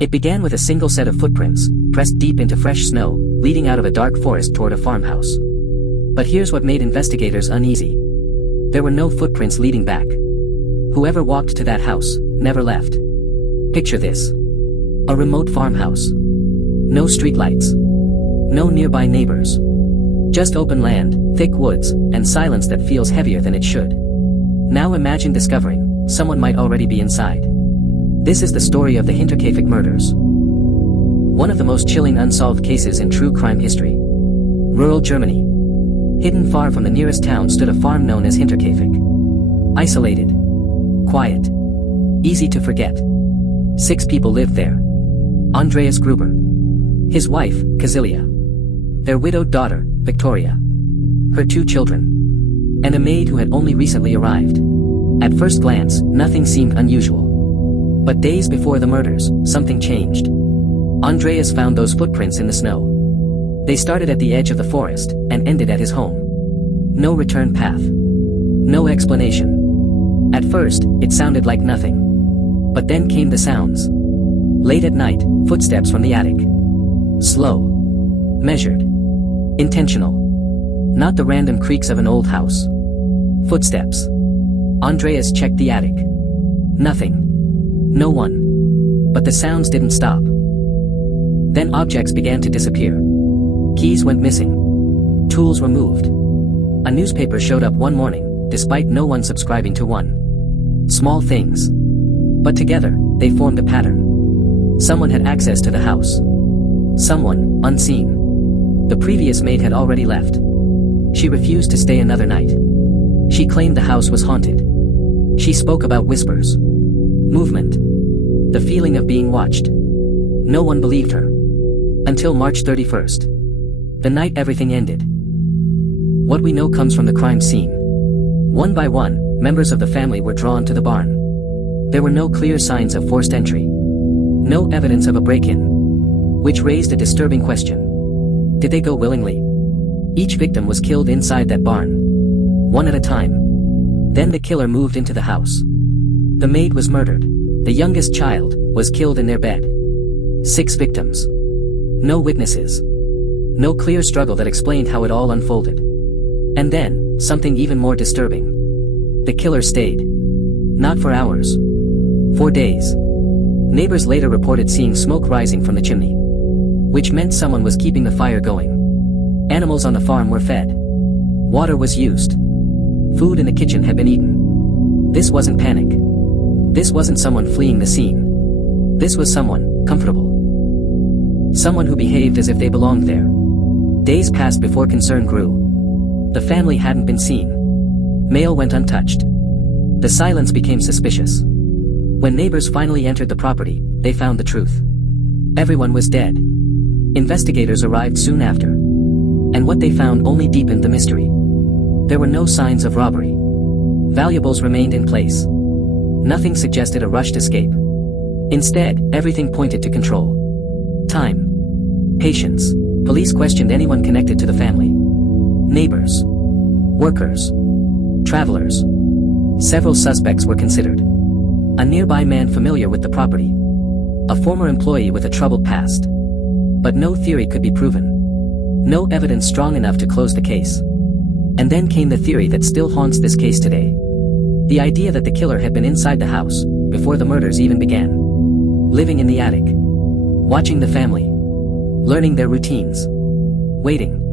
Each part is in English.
It began with a single set of footprints, pressed deep into fresh snow, leading out of a dark forest toward a farmhouse. But here's what made investigators uneasy. There were no footprints leading back. Whoever walked to that house never left. Picture this. A remote farmhouse. No streetlights. No nearby neighbors. Just open land, thick woods, and silence that feels heavier than it should. Now imagine discovering someone might already be inside. This is the story of the Hinterkaifeck murders. One of the most chilling unsolved cases in true crime history. Rural Germany. Hidden far from the nearest town stood a farm known as Hinterkaifeck. Isolated. Quiet. Easy to forget. 6 people lived there. Andreas Gruber. His wife, Kazilia. Their widowed daughter, Victoria. Her 2 children. And a maid who had only recently arrived. At first glance, nothing seemed unusual. But days before the murders, something changed. Andreas found those footprints in the snow. They started at the edge of the forest, and ended at his home. No return path. No explanation. At first, it sounded like nothing. But then came the sounds. Late at night, footsteps from the attic. Slow. Measured. Intentional. Not the random creaks of an old house. Footsteps. Andreas checked the attic. Nothing. No one. But the sounds didn't stop. Then objects began to disappear. Keys went missing. Tools were moved. A newspaper showed up one morning, despite no one subscribing to one. Small things. But together, they formed a pattern. Someone had access to the house. Someone, unseen. The previous maid had already left. She refused to stay another night. She claimed the house was haunted. She spoke about whispers. Movement. The feeling of being watched. No one believed her. Until March 31st. The night everything ended. What we know comes from the crime scene. One by one, members of the family were drawn to the barn. There were no clear signs of forced entry. No evidence of a break-in. Which raised a disturbing question. Did they go willingly? Each victim was killed inside that barn. One at a time. Then the killer moved into the house. The maid was murdered. The youngest child was killed in their bed. 6 victims. No witnesses. No clear struggle that explained how it all unfolded. And then, something even more disturbing. The killer stayed. Not for hours. For days. Neighbors later reported seeing smoke rising from the chimney. Which meant someone was keeping the fire going. Animals on the farm were fed. Water was used. Food in the kitchen had been eaten. This wasn't panic. This wasn't someone fleeing the scene. This was someone, comfortable. Someone who behaved as if they belonged there. Days passed before concern grew. The family hadn't been seen. Mail went untouched. The silence became suspicious. When neighbors finally entered the property, they found the truth. Everyone was dead. Investigators arrived soon after. And what they found only deepened the mystery. There were no signs of robbery. Valuables remained in place. Nothing suggested a rushed escape. Instead, everything pointed to control. Time. Patience. Police questioned anyone connected to the family. Neighbors. Workers. Travelers. Several suspects were considered. A nearby man familiar with the property. A former employee with a troubled past. But no theory could be proven. No evidence strong enough to close the case. And then came the theory that still haunts this case today. The idea that the killer had been inside the house, before the murders even began. Living in the attic. Watching the family. Learning their routines. Waiting.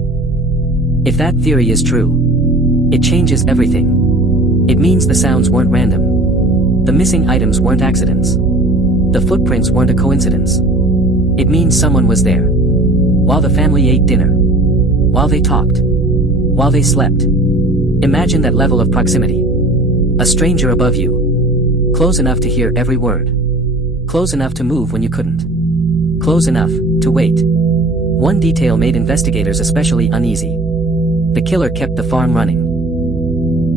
If that theory is true, it changes everything. It means the sounds weren't random. The missing items weren't accidents. The footprints weren't a coincidence. It means someone was there. While the family ate dinner. While they talked. While they slept. Imagine that level of proximity. A stranger above you. Close enough to hear every word. Close enough to move when you couldn't. Close enough to wait. One detail made investigators especially uneasy. The killer kept the farm running.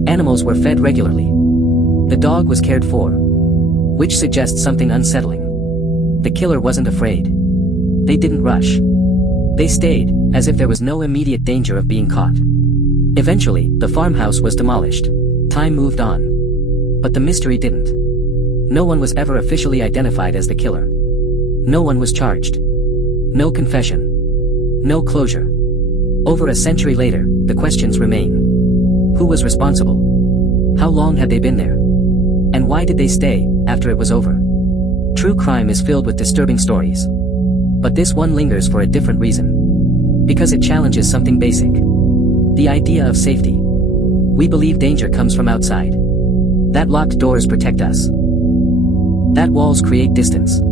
Animals were fed regularly. The dog was cared for. Which suggests something unsettling. The killer wasn't afraid. They didn't rush. They stayed, as if there was no immediate danger of being caught. Eventually, the farmhouse was demolished. Time moved on. But the mystery didn't. No one was ever officially identified as the killer. No one was charged. No confession. No closure. Over a century later, the questions remain. Who was responsible? How long had they been there? And why did they stay, after it was over? True crime is filled with disturbing stories. But this one lingers for a different reason. Because it challenges something basic. The idea of safety. We believe danger comes from outside. That locked doors protect us. That walls create distance.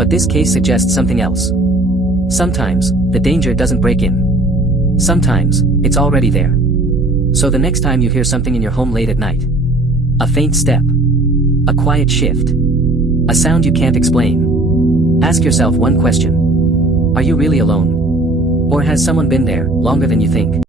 But this case suggests something else. Sometimes, the danger doesn't break in. Sometimes, it's already there. So the next time you hear something in your home late at night, a faint step, a quiet shift, a sound you can't explain, ask yourself one question. Are you really alone? Or has someone been there longer than you think?